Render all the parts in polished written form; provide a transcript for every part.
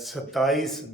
27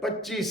25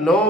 9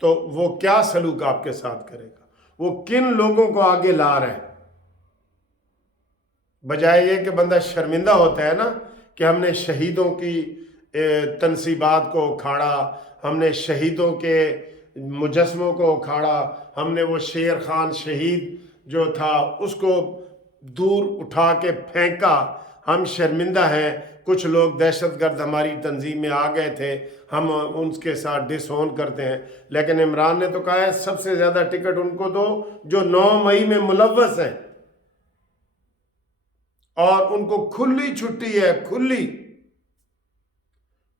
تو وہ کیا سلوک آپ کے ساتھ کرے گا، وہ کن لوگوں کو آگے لا رہے ہیں؟ بجائے یہ کہ بندہ شرمندہ ہوتا ہے نا کہ ہم نے شہیدوں کی تنصیبات کو اکھاڑا، ہم نے شہیدوں کے مجسموں کو اکھاڑا، ہم نے وہ شیر خان شہید جو تھا اس کو دور اٹھا کے پھینکا، ہم شرمندہ ہیں، کچھ لوگ دہشت گرد ہماری تنظیم میں آ گئے تھے، ہم ان کے ساتھ ڈس اون کرتے ہیں۔ لیکن عمران نے تو کہا ہے سب سے زیادہ ٹکٹ ان کو دو جو 9 مئی میں ملوث ہیں، اور ان کو کھلی چھٹی ہے، کھلی۔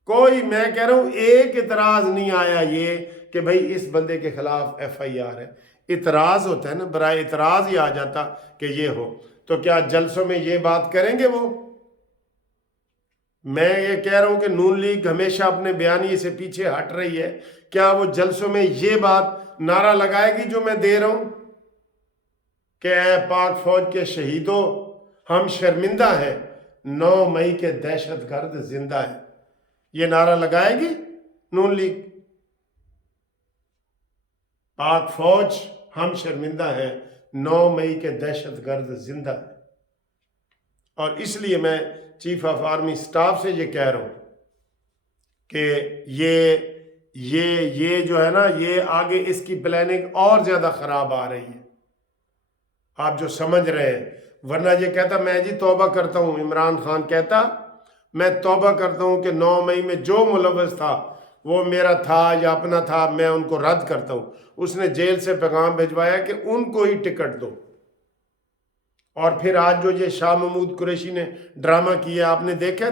کوئی، میں کہہ رہا ہوں، ایک اعتراض نہیں آیا یہ کہ بھئی اس بندے کے خلاف ایف آئی آر ہے۔ اعتراض ہوتا ہے نا، برائے اعتراض ہی آ جاتا کہ یہ ہو، تو کیا جلسوں میں یہ بات کریں گے وہ؟ میں یہ کہہ رہا ہوں کہ نون لیگ ہمیشہ اپنے بیانیے سے پیچھے ہٹ رہی ہے، کیا وہ جلسوں میں یہ بات نعرہ لگائے گی جو میں دے رہا ہوں کہ اے پاک فوج کے شہیدوں، ہم شرمندہ ہیں، 9 مئی کے دہشت گرد زندہ ہیں؟ یہ نعرہ لگائے گی نون لیگ؟ پاک فوج، ہم شرمندہ ہیں، 9 مئی کے دہشت گرد زندہ ہیں۔ اور اس لیے میں چیف آف آرمی سٹاف سے یہ کہہ رہا ہوں کہ یہ جو ہے نا، یہ آگے اس کی پلاننگ اور زیادہ خراب آ رہی ہے، آپ جو سمجھ رہے ہیں۔ ورنہ یہ کہتا میں جی توبہ کرتا ہوں، عمران خان کہتا میں توبہ کرتا ہوں کہ 9 مئی میں جو ملوث تھا وہ میرا تھا یا اپنا تھا، میں ان کو رد کرتا ہوں۔ اس نے جیل سے پیغام بھجوایا کہ ان کو ہی ٹکٹ دو۔ اور پھر آج جو یہ شاہ محمود قریشی نے ڈرامہ کیا، آپ نے دیکھا ہے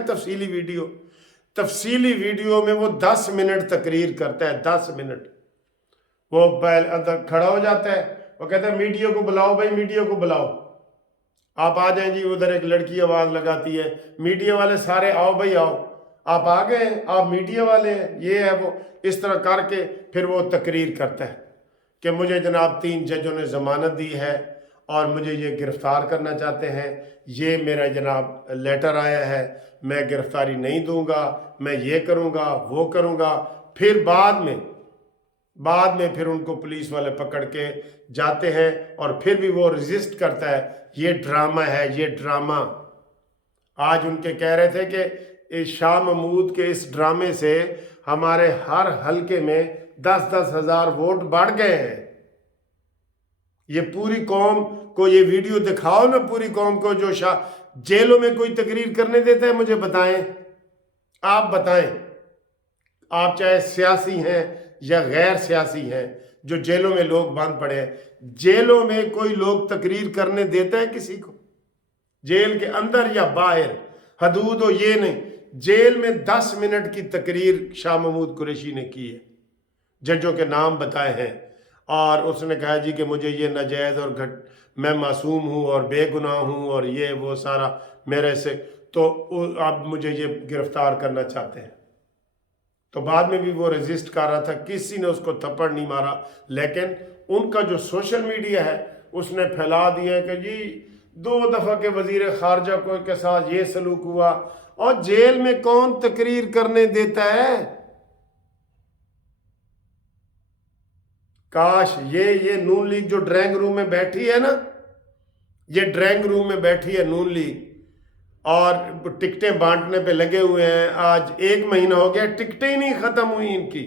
تفصیلی ویڈیو میں وہ 10 منٹ تقریر کرتا ہے، 10 منٹ وہ اندر کھڑا ہو جاتا ہے، وہ کہتا ہے میڈیا کو بلاؤ بھائی، میڈیا کو بلاؤ، آپ آ جائیں جی۔ ادھر ایک لڑکی آواز لگاتی ہے، میڈیا والے سارے آؤ بھائی آؤ، آپ آ گئے ہیں، آپ میڈیا والے ہیں، یہ ہے وہ، اس طرح کر کے پھر وہ تقریر کرتا ہے کہ مجھے جناب 3 ججوں نے ضمانت دی ہے اور مجھے یہ گرفتار کرنا چاہتے ہیں، یہ میرا جناب لیٹر آیا ہے، میں گرفتاری نہیں دوں گا، میں یہ کروں گا وہ کروں گا۔ پھر بعد میں پھر ان کو پولیس والے پکڑ کے جاتے ہیں، اور پھر بھی وہ ریزسٹ کرتا ہے۔ یہ ڈرامہ ہے، یہ ڈرامہ۔ آج ان کے کہہ رہے تھے کہ شاہ محمود کے اس ڈرامے سے ہمارے ہر حلقے میں 10-10 ہزار ووٹ بڑھ گئے ہیں۔ یہ پوری قوم کو یہ ویڈیو دکھاؤ نا، پوری قوم کو، جو جیلوں میں کوئی تقریر کرنے دیتا ہے، مجھے بتائیں، آپ بتائیں، آپ چاہے سیاسی ہیں یا غیر سیاسی ہیں، جو جیلوں میں لوگ بند پڑے ہیں، جیلوں میں کوئی لوگ تقریر کرنے دیتا ہے کسی کو؟ جیل کے اندر یا باہر، حدود ہو یہ نہیں، جیل میں 10 منٹ کی تقریر شاہ محمود قریشی نے کی ہے، ججوں کے نام بتائے ہیں، اور اس نے کہا جی کہ مجھے یہ ناجائز اور میں معصوم ہوں اور بے گناہ ہوں اور یہ وہ سارا میرے سے، تو اب مجھے یہ گرفتار کرنا چاہتے ہیں۔ تو بعد میں بھی وہ ریزسٹ کر رہا تھا، کسی نے اس کو تھپڑ نہیں مارا، لیکن ان کا جو سوشل میڈیا ہے اس نے پھیلا دیا ہے کہ جی 2 دفعہ کے وزیر خارجہ کے ساتھ یہ سلوک ہوا، اور جیل میں کون تقریر کرنے دیتا ہے؟ کاش یہ نون لیگ جو ڈرائنگ روم میں بیٹھی ہے نا، یہ ڈرائنگ روم میں بیٹھی ہے نون لیگ، اور ٹکٹیں بانٹنے پہ لگے ہوئے ہیں۔ آج 1 مہینہ ہو گیا، ٹکٹیں ہی نہیں ختم ہوئی ان کی۔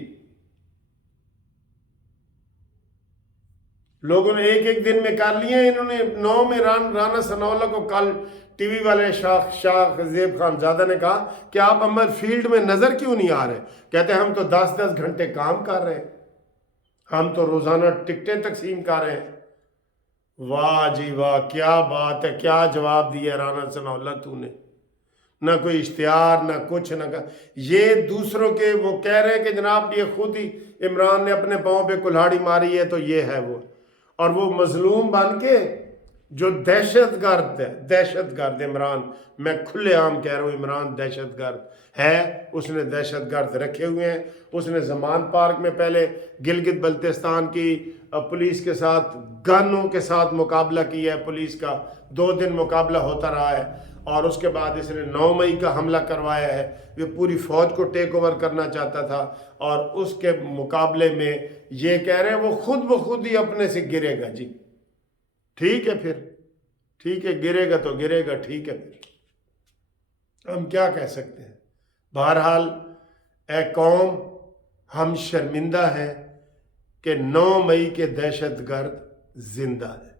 لوگوں نے ایک دن میں کر لیے، انہوں نے 9 میں رانا ثناءاللہ کو کل ٹی وی والے شاہ زیب خان زادہ نے کہا کہ آپ ہمارے فیلڈ میں نظر کیوں نہیں آ رہے؟ کہتے ہیں ہم تو 10-10 گھنٹے کام کر رہے ہیں، ہم تو روزانہ ٹکٹیں تقسیم کر رہے ہیں۔ واہ جی واہ، کیا بات ہے، کیا جواب دیا رانا ثناءاللہ تو نے، نہ کوئی اشتہار، نہ کچھ، نہ یہ دوسروں کے، وہ کہہ رہے ہیں کہ جناب یہ خود ہی عمران نے اپنے پاؤں پہ کلہاڑی ماری ہے، تو یہ ہے وہ، اور وہ مظلوم بن کے جو دہشت گرد عمران، میں کھلے عام کہہ رہا ہوں، عمران دہشت گرد ہے، اس نے دہشت گرد رکھے ہوئے ہیں۔ اس نے زمان پارک میں پہلے گلگت بلتستان کی پولیس کے ساتھ گنوں کے ساتھ مقابلہ کیا ہے، پولیس کا 2 دن مقابلہ ہوتا رہا ہے، اور اس کے بعد اس نے 9 مئی کا حملہ کروایا ہے. یہ پوری فوج کو ٹیک اوور کرنا چاہتا تھا اور اس کے مقابلے میں یہ کہہ رہے ہیں وہ خود بخود ہی اپنے سے گرے گا. جی ٹھیک ہے، پھر ٹھیک ہے، گرے گا تو گرے گا، ٹھیک ہے، پھر ہم کیا کہہ سکتے ہیں. بہرحال اے قوم، ہم شرمندہ ہیں کہ 9 مئی کے دہشت گرد زندہ ہے.